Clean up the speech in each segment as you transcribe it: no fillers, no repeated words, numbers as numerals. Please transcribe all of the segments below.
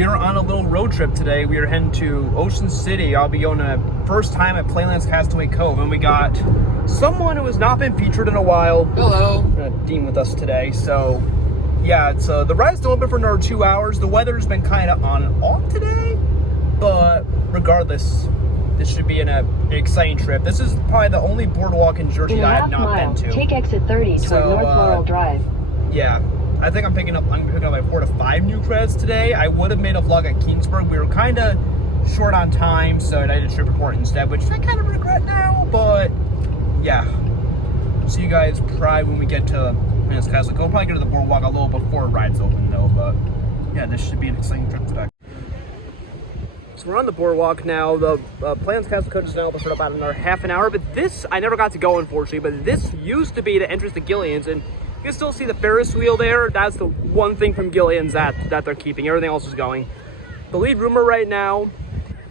We are on a little road trip today. We are heading to Ocean City. I'll be going to first time at Playland's Castaway Cove, and we got someone who has not been featured in a while. Hello. Dean with us today. So yeah, it's the ride's still open for another 2 hours. The weather's been kind of on and off today, but regardless, this should be an exciting trip. This is probably the only boardwalk in Jersey that I have not been to. Take exit 30 toward North Laurel Drive. Yeah, I think I'm picking up like 4 to 5 new credits today. I would have made a vlog at Kingsburg. We were kind of short on time, so I did a trip report instead, which I kind of regret now. But yeah, see you guys probably when we get to Playland's Castaway. We'll probably get to the boardwalk a little before ride's open though. But yeah, this should be an exciting trip today. So we're on the boardwalk now. The Playland's Castaway is now open for about another half an hour. But this, I never got to go, unfortunately. But this used to be the entrance to Gillian's, and you can still see the Ferris wheel there. That's the one thing from Gillian's that they're keeping. Everything else is going. The lead rumor right now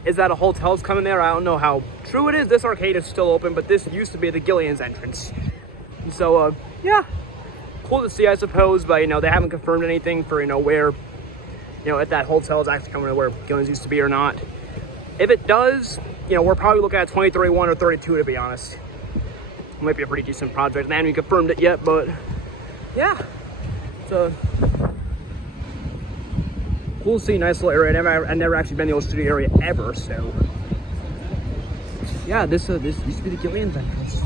is that a hotel's coming there. I don't know how true it is. This arcade is still open, but this used to be the Gillian's entrance. And so, yeah, cool to see, I suppose. But, you know, they haven't confirmed anything for, you know, where, you know, if that hotel is actually coming to where Gillian's used to be or not. If it does, you know, we're probably looking at 2031 or 32, to be honest. It might be a pretty decent project. They haven't even confirmed it yet, but yeah, it's cool to see. Nice little area. I've never actually been in the old studio area ever, so yeah, this used to be the Gillian's entrance.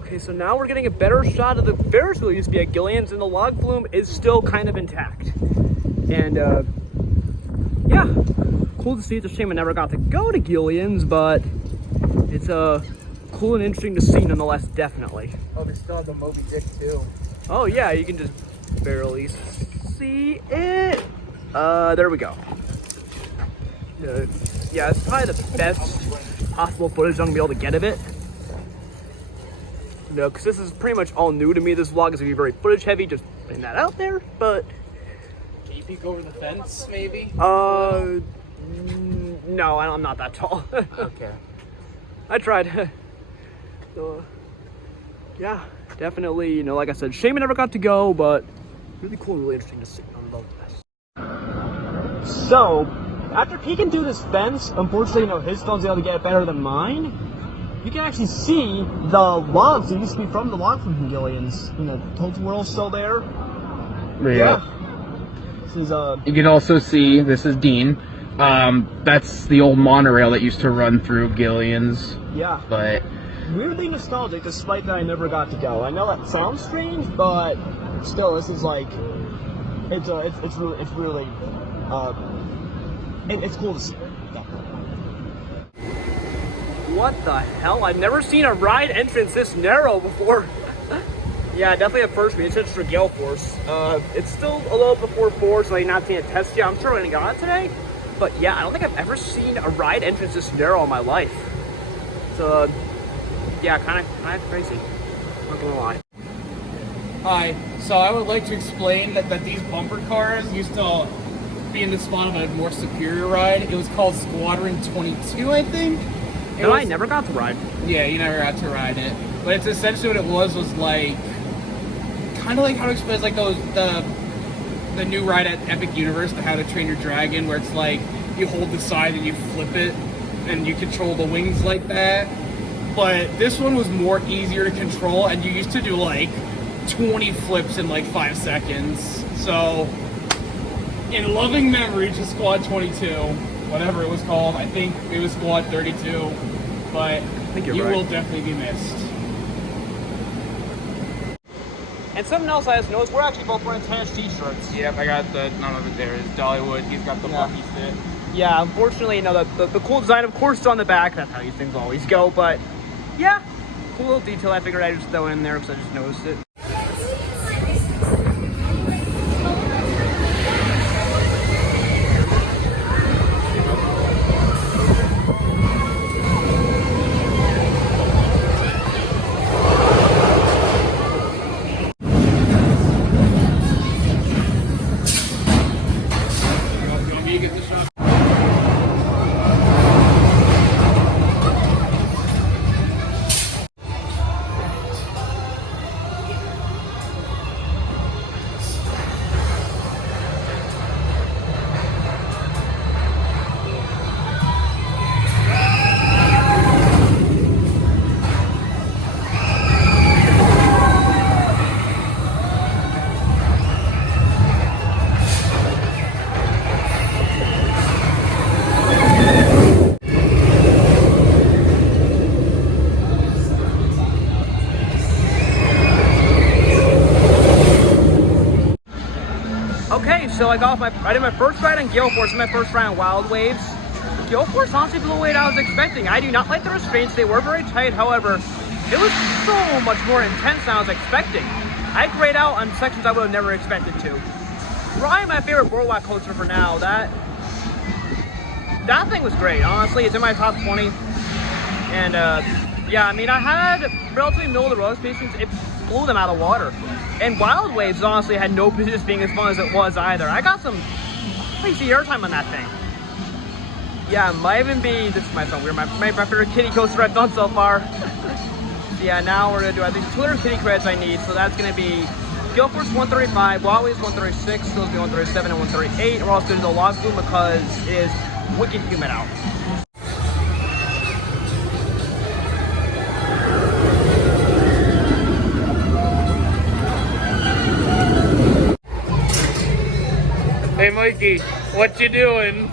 Okay, so now we're getting a better shot of the Ferris wheel. Used to be at Gillian's, and the log flume is still kind of intact. And yeah, cool to see. It's a shame I never got to go to Gillian's, but it's cool and interesting to see nonetheless, definitely. Oh, they still have the Moby Dick too. Oh yeah, you can just barely see it. There we go. Yeah, it's probably the best possible footage I'm gonna be able to get of it. No, because this is pretty much all new to me. This vlog is gonna be very footage heavy, just putting that out there, but Can you peek over the fence, maybe? no, I'm not that tall. Okay. I tried. So, yeah, definitely, you know, like I said, shame I never got to go, but really cool, really interesting to see nonetheless. So, after peeking through this fence, unfortunately, you know, his phone's able to get it better than mine. You can actually see the logs that used to be from the log from Gillian's. You know, Toad's World's still there. Yeah. This is, You can also see, this is Dean. That's the old monorail that used to run through Gillian's. Yeah. But weirdly nostalgic, despite that I never got to go. I know that sounds strange, but still, this is like, it's really, it's cool to see. What the hell? I've never seen a ride entrance this narrow before. Yeah, definitely a first for me. It's just for gale force. It's still a little before 4, so I've not seen a test yet. I'm sure we're gonna go on today. But yeah, I don't think I've ever seen a ride entrance this narrow in my life. So, yeah, kind of crazy. Not gonna lie. Hi. So I would like to explain that these bumper cars used to be in the spot of a more superior ride. It was called Squadron 22, I think. I never got to ride. Yeah, you never got to ride it. But it's essentially what it was like, kind of like how to explain, like the new ride at Epic Universe, the How to Train Your Dragon, where it's like you hold the side and you flip it and you control the wings like that. But this one was more easier to control, and you used to do like 20 flips in like 5 seconds. So in loving memory to Squad 22, whatever it was called, I think it was Squad 32, but you will definitely be missed. And something else I just noticed, we're actually both wearing tennis t-shirts. Yep, I got the, none of it there is Dollywood. He's got the Bucky fit. Yeah, unfortunately, you know, the cool design, of course, is on the back. That's how these things always go, but yeah, cool little detail I figured I'd just throw in there because I just noticed it. I did my first ride on Gale Force and my first ride on Wild Waves. Gale Force honestly blew away what I was expecting. I do not like the restraints. They were very tight. However, it was so much more intense than I was expecting. I grayed out on sections I would have never expected to. Probably my favorite boardwalk coaster for now. That thing was great. Honestly, it's in my top 20. And yeah, I mean, I had relatively middle of the road spacings. It blew them out of the water. And Wild Waves honestly had no business being as fun as it was either. I got some crazy airtime on that thing. Yeah, it might even be, this might sound weird, my favorite kiddie coaster I've done so far. Yeah, now we're gonna do, I think, 200 kiddie credits I need, so that's gonna be Gale Force 135, Wild Waves 136, supposed to be 137 and 138. We're also gonna do the log flume because it is wicked humid out. Hey Mikey, what you doing?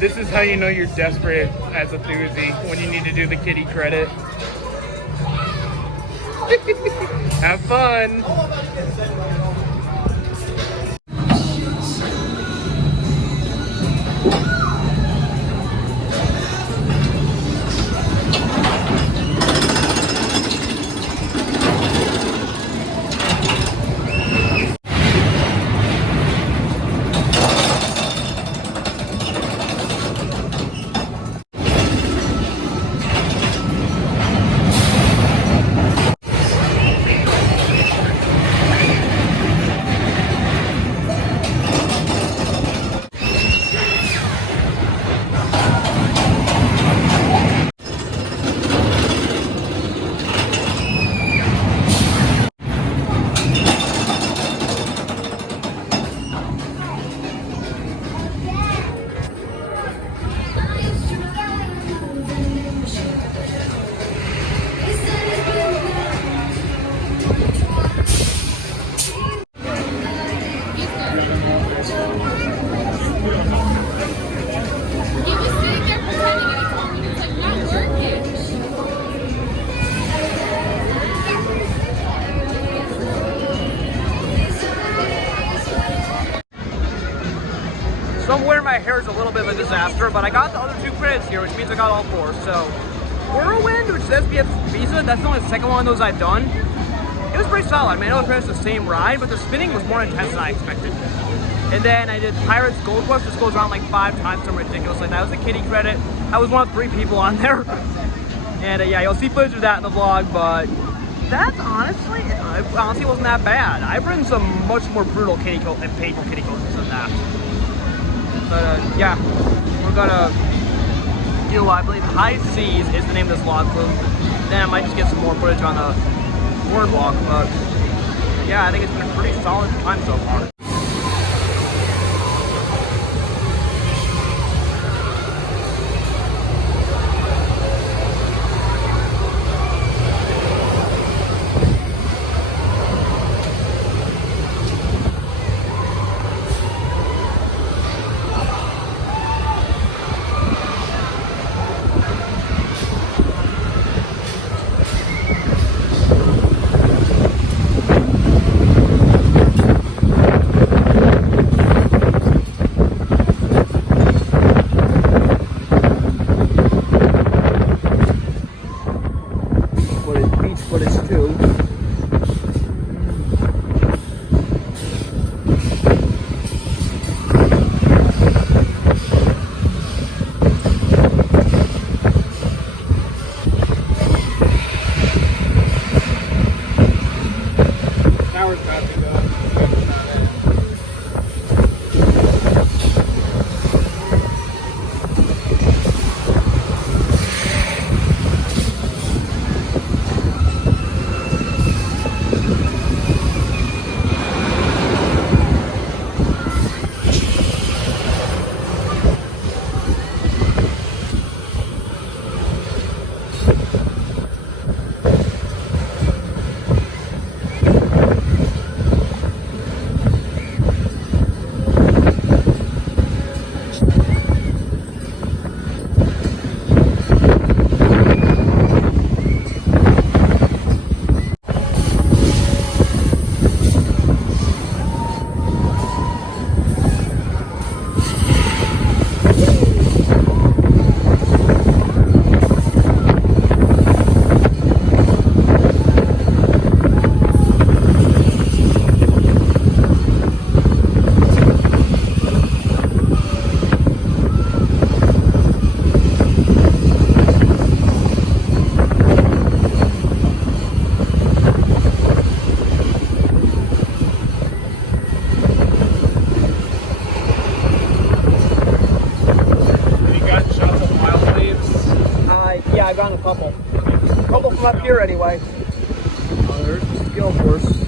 This is how you know you're desperate as a thuzy, when you need to do the kitty credit. Have fun! Somewhere my hair is a little bit of a disaster, but I got the other 2 credits here, which means I got all 4. So, Whirlwind, which is SPF Visa, that's only the second one of those I've done. It was pretty solid. I mean, I know the credit's the same ride, but the spinning was more intense than I expected. And then I did Pirates Gold Rush, which goes around like 5 times, something ridiculous like that. It was a kiddie credit. I was one of 3 people on there. And yeah, you'll see footage of that in the vlog, but that's honestly, it honestly wasn't that bad. I've ridden some much more brutal kiddie and painful kiddie coasters than that. But yeah, we're gonna do, I believe, High Seas is the name of this vlog flume. Then I might just get some more footage on the boardwalk, but yeah, I think it's been a pretty solid time so far. from up here anyway. Oh, there's the skill course.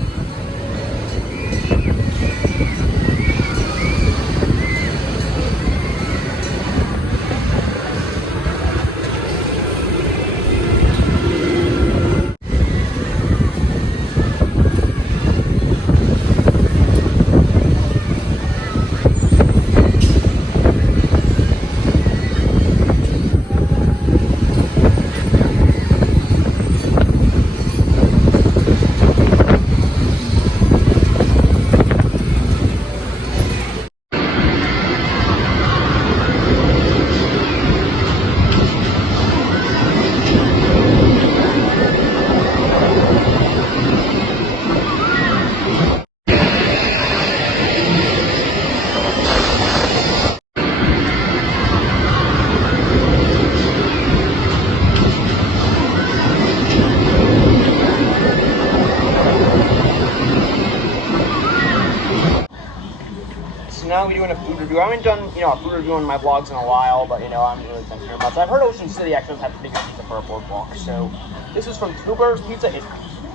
Now we're doing a food review. I haven't done, a food review in my vlogs in a while, but, I'm really thinking about it. I've heard Ocean City actually has pretty good pizza for a boardwalk. So, this is from Two Birds Pizza.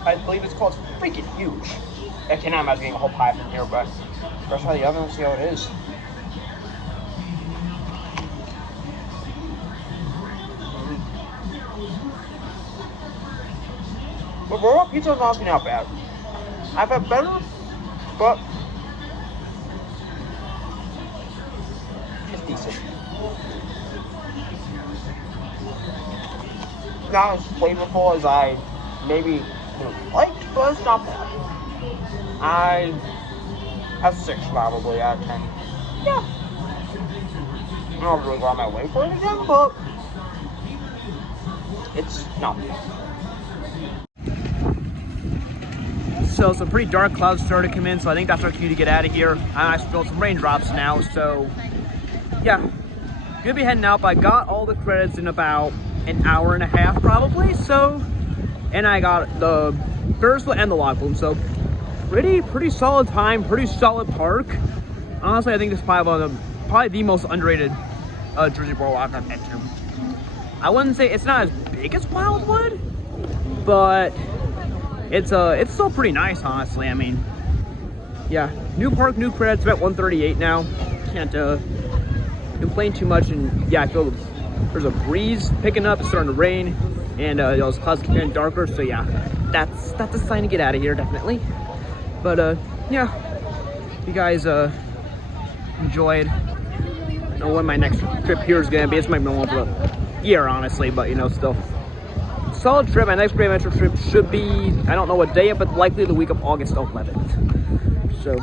I believe it's called. It's freaking huge. I cannot imagine getting a whole pie from here, but let's try the oven and see how it is. But boardwalk pizza is honestly not bad. I've had better, but decent. Not as flavorful as I maybe liked, but it's not bad. I have 6 probably out of 10. Yeah. I don't really go on my way for it again, but it's not bad. So some pretty dark clouds started to come in, so I think that's our cue to get out of here. I feel some raindrops now, so yeah, gonna be heading out. But I got all the credits in about an hour and a half probably, so, and I got the Ferris wheel and the log flume, so pretty solid time, pretty solid park. Honestly, I think this is probably the most underrated Jersey boardwalk I've been to. I wouldn't say it's not as big as Wildwood, but it's still pretty nice, honestly. I mean, yeah, new park, new credits, about 138 now. Can't complain too much, and yeah, I feel there's a breeze picking up. It's starting to rain, and those clouds keep getting darker. So yeah, that's a sign to get out of here, definitely. But yeah, you guys enjoyed. I don't know when my next trip here is gonna be. It's my one for a year, honestly, but still solid trip. My next Great Adventure trip should be, I don't know what day yet, but likely the week of August 11th. So